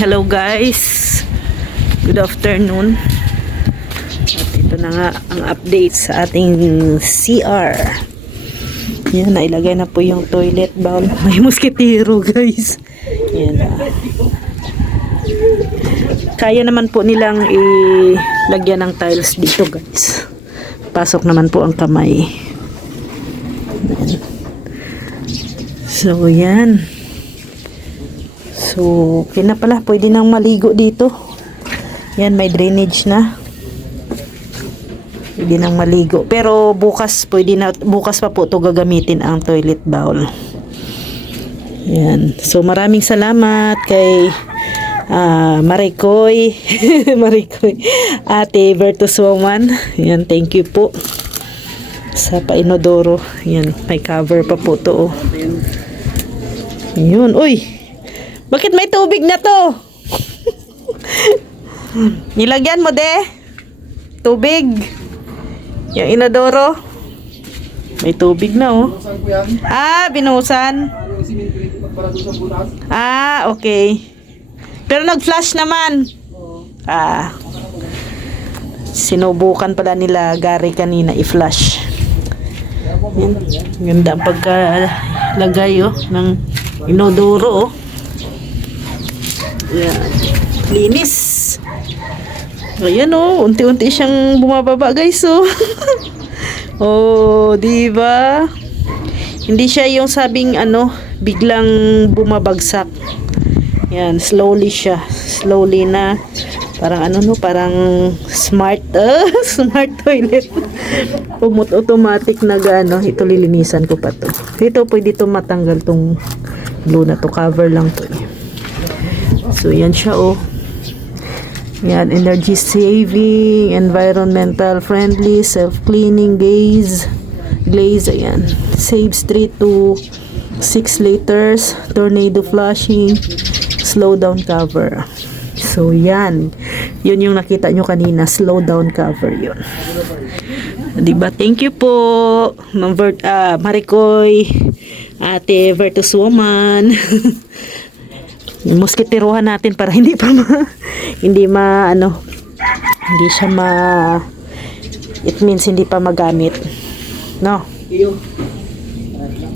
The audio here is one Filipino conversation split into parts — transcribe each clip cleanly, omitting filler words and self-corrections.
Hello guys, good afternoon. At ito na nga ang update sa ating CR. Yan, nailagay na po yung toilet bowl. May muskitero guys. Yan. Kaya naman po nilang ilagyan ng tiles dito guys. Pasok naman po ang kamay. Yan. So yan. So, okay na pala. Pwede nang maligo dito. Yan, may drainage na. Pwede nang maligo. Pero bukas, bukas pa po ito gagamitin ang toilet bowl. Yan. So, maraming salamat kay Marikoy. Marikoy. Ate Virtus Woman. Yan, thank you po. Sa painodoro. Yan, may cover pa po ito. Oh. Yun. Uy! Bakit may tubig na to? Nilagyan mo de tubig. Yung inodoro. May tubig na oh. Binuhusan. Okay. Pero nag-flash naman. Sinubukan pala nila Gary kanina i-flash. Ganda ang pagkalagay oh ng inodoro oh. Yan. Linis. Ayan oh, unti-unti siyang bumababa guys oh. Oh, di ba? Hindi siya yung sabing biglang bumabagsak. Yan, slowly siya. Slowly na parang parang smart smart toilet. Automatic na ito lilinisan ko pa to. Ito pwede to matanggal tong glue na to, cover lang to. So, yan siya, oh. Yan, energy saving, environmental friendly, self-cleaning glaze, ayan. Saves 3 to 6 liters, tornado flushing, slow down cover. So, yan. Yun yung nakita nyo kanina, slow down cover yun. Diba? Thank you po, Marikoy, Ate Virtus Woman. Muskiteruhan natin para hindi siya it means hindi pa magamit, no?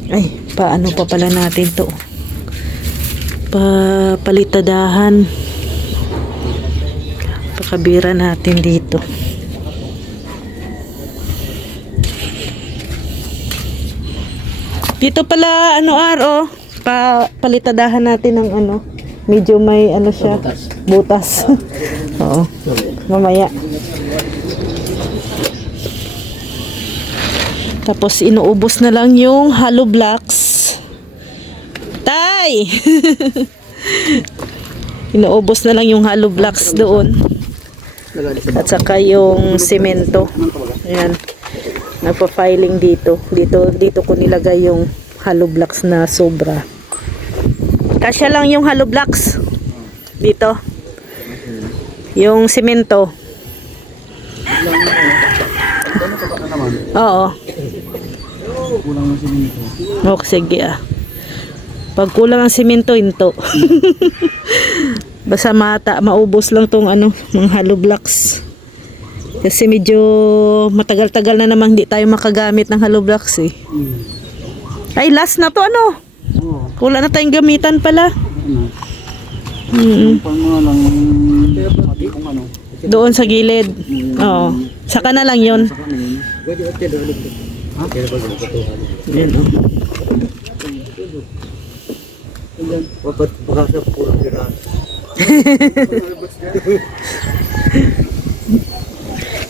Ay, paano pa pala natin to palitadahan, pakabira natin dito. Dito pala palitadahan natin ng medyo may siya, butas. Oo. Mamaya. Tapos inuubos na lang yung hollow blocks. Tay! Inuubos na lang yung hollow blocks doon. At saka yung semento. Ayan. Nagpa-filing dito. Dito ko nilagay yung hollow blocks na sobra. Kasya lang yung hollow blocks dito. Yung semento. Oo. Kulang ng semento. Okay, sige Pag kulang ang semento, into. Basta maubos lang tong ng hollow blocks. Kasi medyo matagal-tagal na naman hindi tayo makagamit ng hollow blocks eh. Ay, last na to wala na tayong gamitan pala. Doon sa gilid. Oo. Saka na lang yun. Yan o.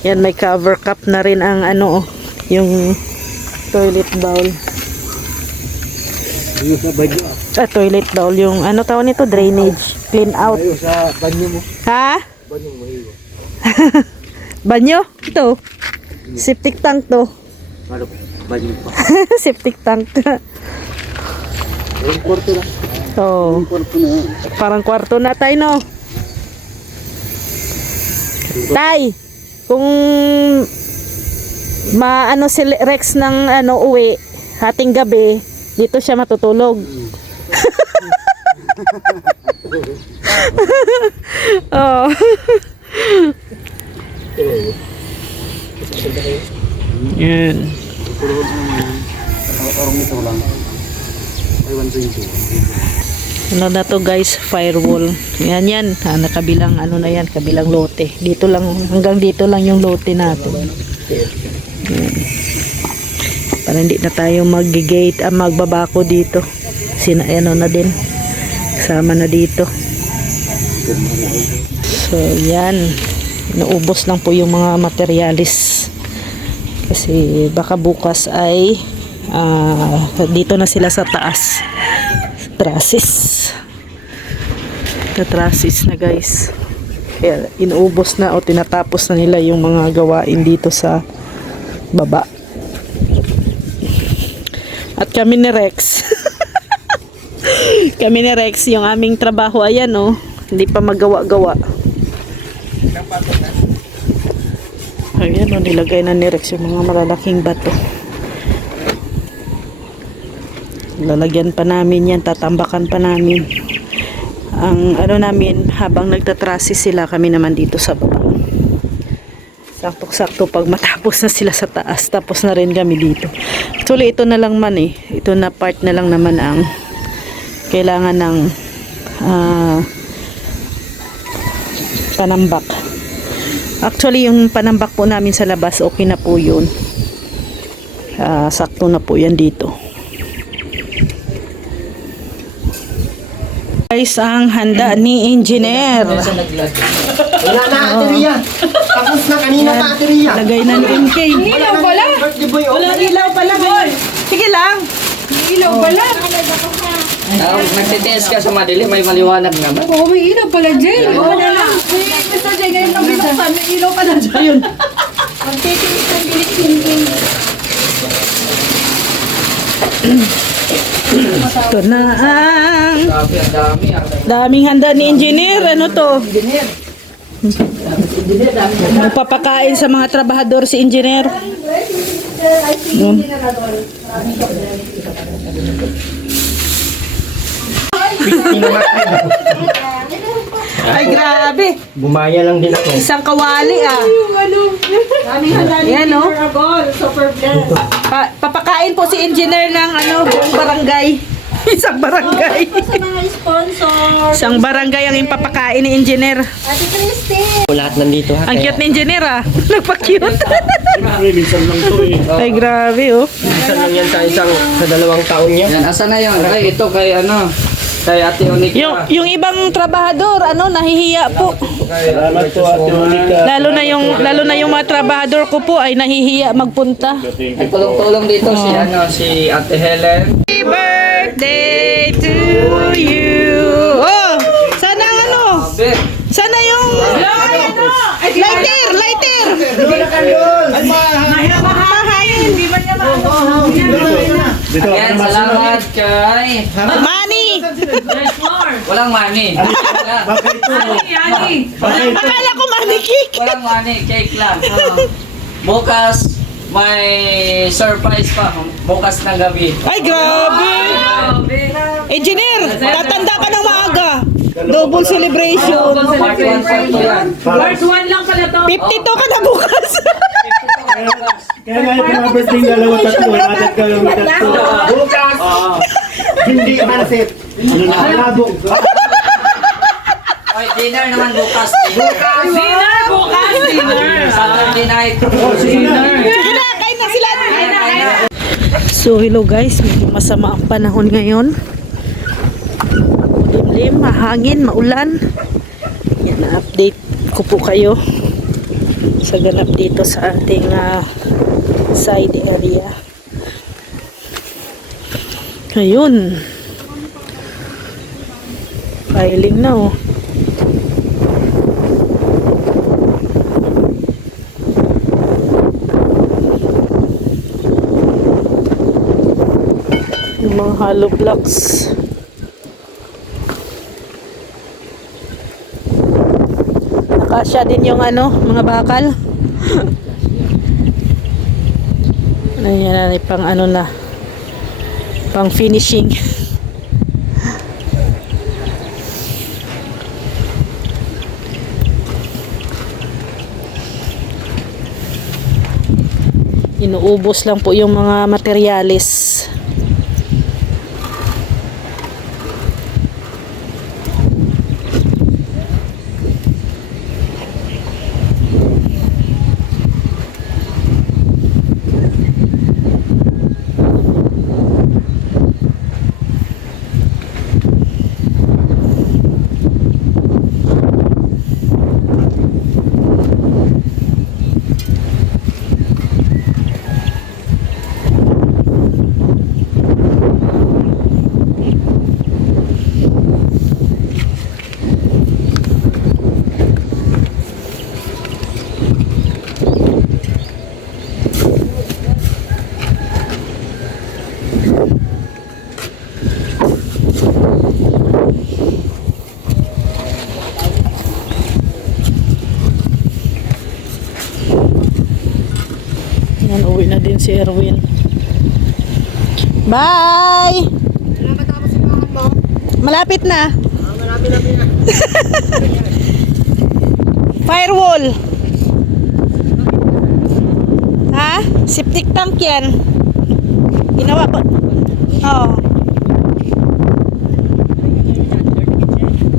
Yan, may cover cup na rin ang yung toilet bowl. Toilet bowl yung tawag nito, drainage, clean out. Sa banyo mo. Ha? Banyo mo hiwa. Banyo? Ito. Septic tank to. Banyo pa. Septic tank. Yung kwarto na. Oo. Parang kwarto na tayo, no? Tay, kung si Rex ng uwi, hating gabi, dito siya matutulog. Oh. Yan. Orong ito lang. Ay, 120. Ano na to guys, firewall. Yan yan, nakabilang ano na yan, kabilang lote. Dito lang, hanggang dito lang yung lote natin. Yan. Para hindi na tayo mag-gate, magbabako dito. Ano na din. Kasama na dito. So yan, naubos lang po yung mga materialis. Kasi baka bukas ay dito na sila sa taas. Trasis na guys, kaya inuubos na o tinatapos na nila yung mga gawain dito sa baba. At kami ni Rex yung aming trabaho, ayan oh, hindi pa magawa-gawa. Ayan oh, nilagay na ni Rex yung mga malalaking bato. Lalagyan pa namin yan, tatambakan pa namin. Ang ano namin, habang nagtatrasis sila, kami naman dito sa baba. Sakto-sakto pag matapos na sila sa taas, tapos na rin kami dito. Actually, ito na lang man eh. Ito na part na lang naman ang kailangan ng panambak. Actually, yung panambak po namin sa labas, okay na po yun. Sakto na po yan dito. Guys, ang handa ni engineer. Wala na ateriya. Tapos na kanina pa ateriya. Lagay na ni MK. Ilaw pala. Birthday boy. Wala ilaw pala, boy. Sige lang. Ilaw pala. Nagtitest ka sa madilim, may maliwanag naman. Oo, may ilaw pala dyan. Oo na lang. Mr. J, ngayon lang binuksan. May ilaw pala dyan. Ayun. Magtitinis ng bilik-bilik. Ito na ang Grabe, ang dami. daming handa ni engineer. Ano to? Magpapakain sa mga trabahador si engineer. Ay, grabe. Bumaya lang din ako. Isang kawali Yan oh. Super blessed. Papakain po si engineer ng buong barangay. Isang barangay. Sa mga sponsor. Isang barangay ang ipapakain ni engineer. Ate Christy. Lahat nandito ha. Ang cute ni engineer Nagpa-cute. Minsan lang to eh. Ay, grabe oh. Minsan lang yan sa 2 taon niya. Yan, asa na yun? Ay, ito kay kay Ate Onika. Yung ibang trabahador, nahihiya po. Salamat po Ate Monica. Lalo na yung mga trabahador ko po ay nahihiya magpunta. Ay, tulong-tulong dito si Ate Helen. Happy birthday to you. Oh, sana ang Abe, sana yung lighter. yan, salamat kay... Money. Walang money. Akala ko money cake. Walang money, cake lang. Bukas, may surprise pa. Bukas ng gabi. Ay, grabe. Engineer, tatanda ka ng maaga. Double celebration. Part 1 pa ito yan. Part 1 lang pala to. 52 ka na bukas. Kaya nga yung mga birthday dalawa tatlo, nadat ka lang tatlo. Bukas! Hindi pansit. Malabog. Ay, dinner naman bukas. Dinner bukas. Saturday night. Sige na, kain na sila. So, hello guys. Medyo masama ang panahon ngayon. Makulimlim, mahangin, maulan. Yan, na-update ko po kayo sa ganap dito sa ating side area. Ayun. Piling na oh. Yung mga hollow blocks. Nakasya din yung mga bakal. Ayan, pang pang finishing. Inuubos lang po yung mga materyales. Yan, uwi na din si Erwin. Bye! Malapit na. Firewall. Ha? Septic tank yan. Ginawa ko. Oo.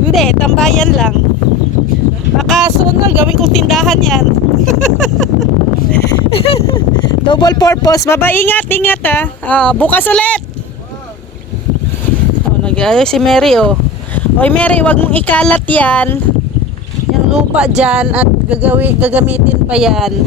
Hindi, tambayan lang. Baka sunod, gawin kong tindahan yan. Double purpose. Baba, ingat, ingat ha. Bukas ulit. Nag-ayos si Mary oh. Oy Mary, wag mong ikalat yan. Yung lupa dyan at gagamitin pa yan.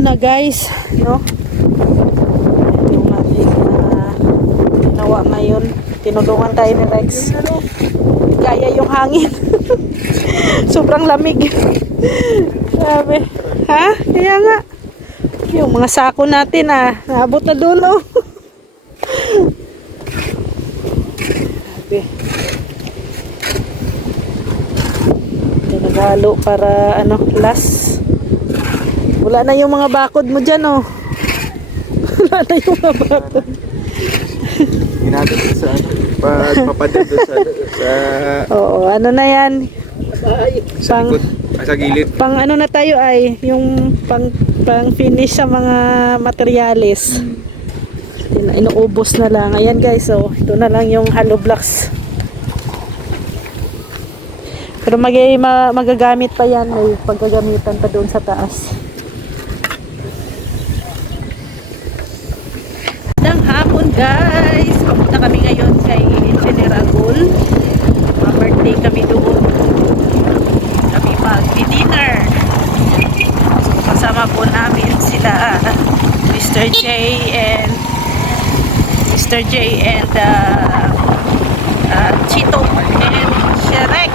muna guys, no? Ito yung ating ginawa ngayon. Tinulungan tayo ni Rex. Gaya yung hangin. Sobrang lamig. Sabi, ha? Kaya nga. Yung mga sako natin naabot na doon, oh. Sabi. Naghalo para last. Wala na yung mga bakod mo dyan, oh. Wala na yung mga bakod. Ginagawa ko sa papadad doon sa Oo, na yan. sa likod, sa gilid. Pang na tayo ay yung pang finish sa mga materyales. Inuubos na lang. Ayan guys, so ito na lang yung hollow blocks. Pero magagamit pa yan, may paggagamitan pa doon sa taas. Magandang hapon guys. Papunta kami ngayon kay Engineer Agul. Birthday kami doon. Kami mag-dinner. So, kasama po namin sila Mr. J and Chito and Rex.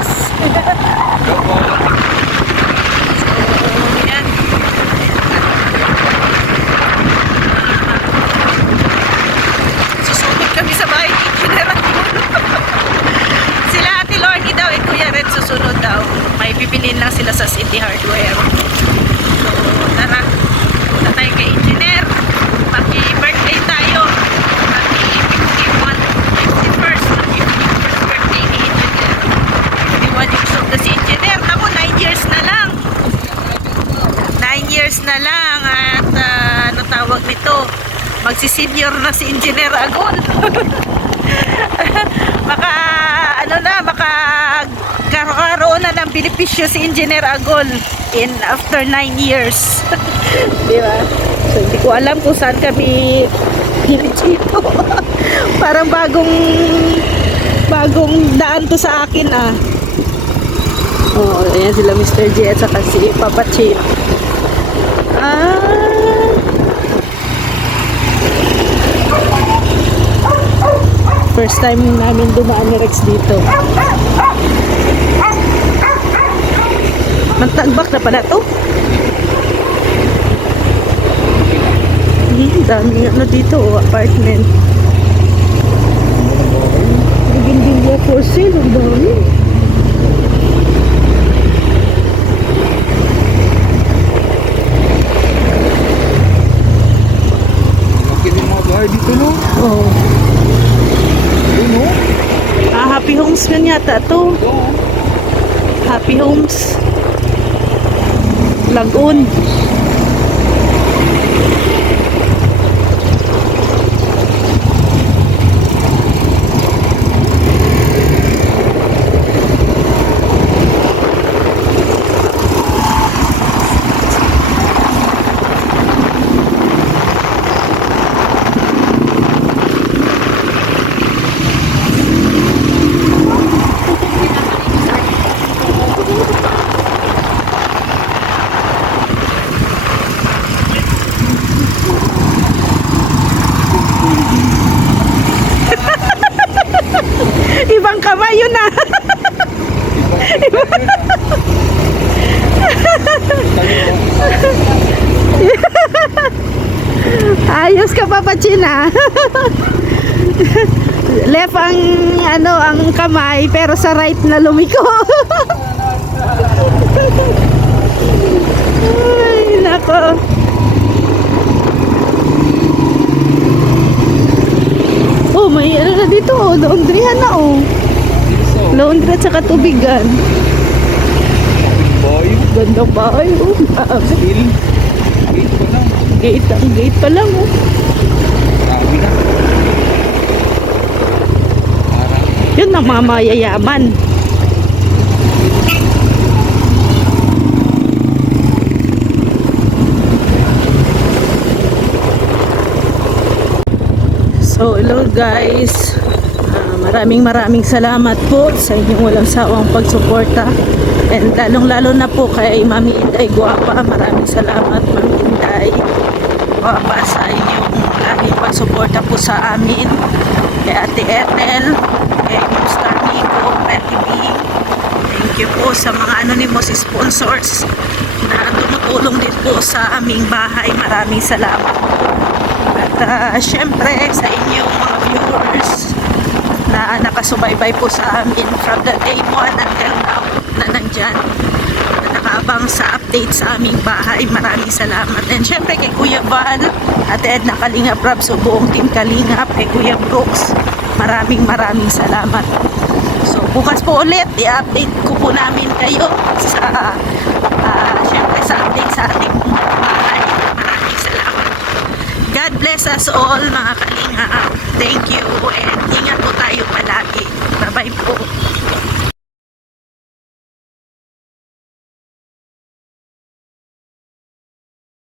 So, yan. Susubok kami sa bahay ni Engineer Agul. Sila Ate Lorny daw at Kuya Red susunod daw. May bibilin lang sila sa City Hardware. So, tara. Punta tayo kay Engineer. Mag-birthday tayo. Mag-51st birthday ni Engineer. 51 years old na si Engineer. Ako, 9 years na lang. 9 years na lang. At ano tawag nito? Magsi-senior na si Engineer Agul. Makakaroon na ng benepisyo si Engineer Agul after 9 years. Di ba? So, hindi ko alam kung saan kami dito. Parang bagong daan to sa akin Oh, ayan sila Mr. J at saka si Papa Chip. First time namin dumaan ni Rex dito. Magtagbak na pala to. Dami dito, apartment. Bigin-bigya for sale, ang dami. Bakit yung mga bahay dito, no? Oh. Happy Homes yun yata to. Happy Homes Lagoon. Ibang kamay yun Ayos ka pa China. Left ang kamay pero sa right na lumiko. Ay, nako. Oh, may na dito, laundryan na, laundry at saka tubigan. Boy, Gandang bahay, still. Gate ko lang. Ang gate pa lang, Grabe na. Yun ang mga mayayaman. So, hello guys. Maraming salamat po sa inyong walang sawang pagsuporta. And lalong lalo na po kay Mami Inday Guapa. Maraming salamat Mami Inday. nawawapa sa inyong laging pagsuporta po sa amin. Kay Ate Ethel, kay Mr. Nico, Petty B. Thank you po sa mga anonymous sponsors na tumutulong din po sa aming bahay. Maraming salamat po. At syempre sa inyong mga viewers na nakasubaybay po sa amin from the day 1 until now na nandyan, na nakaabang sa update sa aming bahay. Maraming salamat. And syempre kay Kuya Val, Ate Edna Kalingap Rab, so buong team Kalingap, kay Kuya Brooks, maraming salamat. So bukas po ulit i-update ko po namin kayo sa syempre sa update sa ating bahay. Maraming salamat. God bless us all mga Kalingap. Thank you and ingat po tayo palagi. Bye bye po.